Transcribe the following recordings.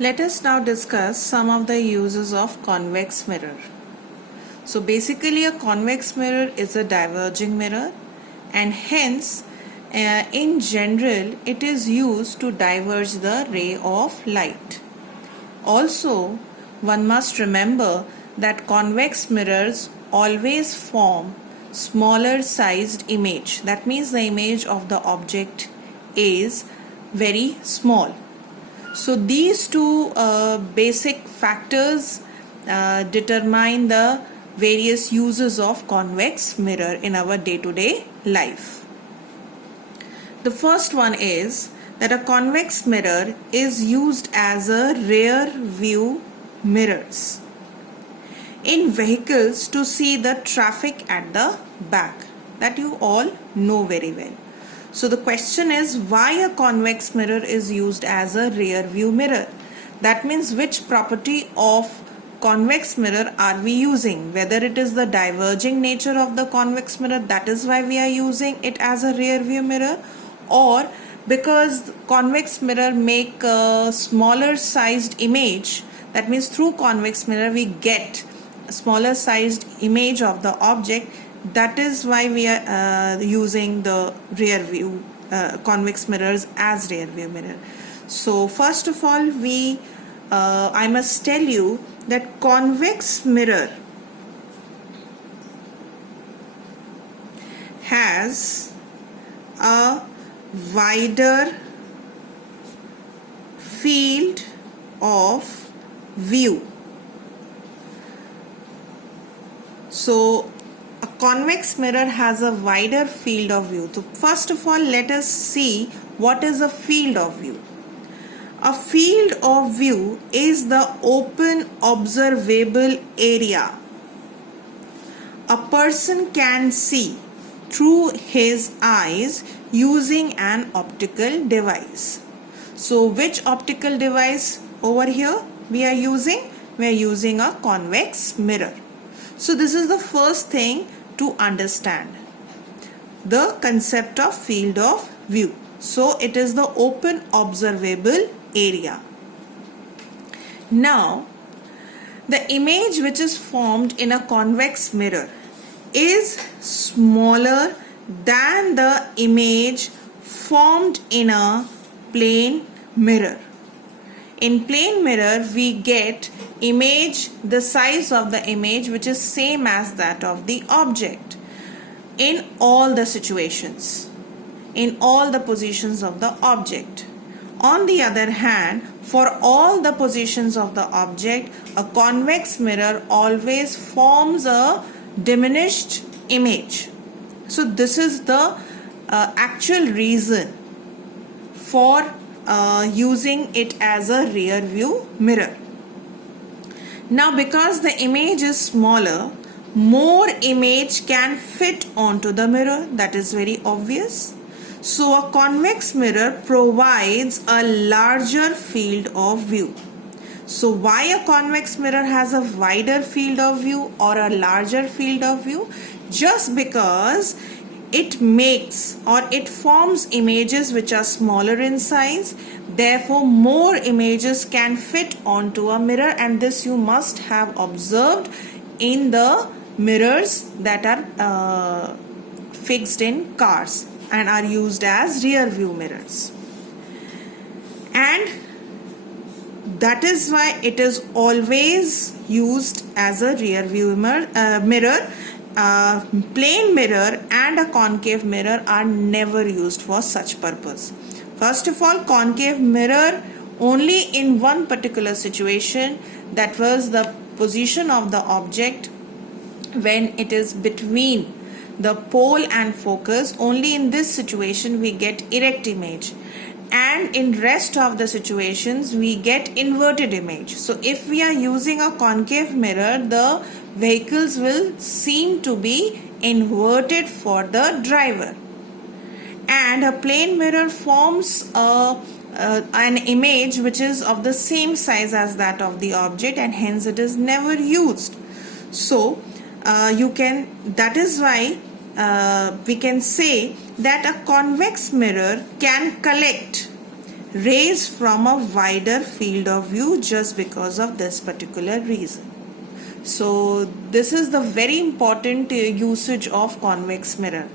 Let us now discuss some of the uses of convex mirror. So basically a convex mirror is a diverging mirror and hence in general it is used to diverge the ray of light. Also one must remember that convex mirrors always form smaller sized image. That means the image of the object is very small. So these two basic factors determine the various uses of convex mirror in our day-to-day life. The first one is that a convex mirror is used as a rear view mirrors in vehicles to see the traffic at the back. That you all know very well. So the question is why a convex mirror is used as a rear view mirror. That means which property of convex mirror are we using? Whether it is the diverging nature of the convex mirror, that is why we are using it as a rear view mirror, or because convex mirror make a smaller sized image. That means through convex mirror we get a smaller sized image of the object. That is why we are using the rear view convex mirrors as rear view mirror. So first of all I must tell you that convex mirror has a wider field of view. So a convex mirror has a wider field of view. So first of all, let us see what is a field of view. A field of view is the open observable area a person can see through his eyes using an optical device. So which optical device over here we are using? We are using a convex mirror. So this is the first thing to understand, the concept of field of view. So it is the open observable area. Now the image which is formed in a convex mirror is smaller than the image formed in a plane mirror. In plane mirror we get image, the size of the image which is same as that of the object in all the situations, in all the positions of the object. On the other hand, for all the positions of the object, a convex mirror always forms a diminished image. So this is the actual reason for using it as a rear view mirror. Now because the image is smaller, more image can fit onto the mirror. That is very obvious. So a convex mirror provides a larger field of view. So why a convex mirror has a wider field of view or a larger field of view? Just because it makes or it forms images which are smaller in size, therefore more images can fit onto a mirror, and this you must have observed in the mirrors that are fixed in cars and are used as rear view mirrors. And that is why it is always used as a rear view mirror. Plane mirror and a concave mirror are never used for such purpose. First of all, concave mirror only in one particular situation, that was the position of the object when it is between the pole and focus. Only in this situation we get erect image, and in rest of the situations we get inverted image. So if we are using a concave mirror, the vehicles will seem to be inverted for the driver, and a plane mirror forms an image which is of the same size as that of the object, and hence it is never used. So that is why we can say that a convex mirror can collect rays from a wider field of view just because of this particular reason. So this is the very important usage of convex mirror.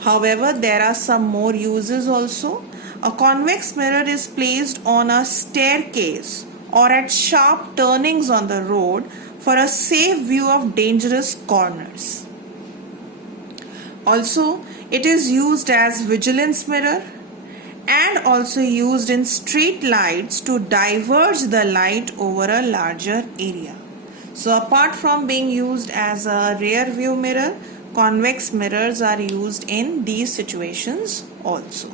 However, there are some more uses also. A convex mirror is placed on a staircase or at sharp turnings on the road for a safe view of dangerous corners. Also, it is used as vigilance mirror and also used in street lights to diverge the light over a larger area. So apart from being used as a rear view mirror, convex mirrors are used in these situations also.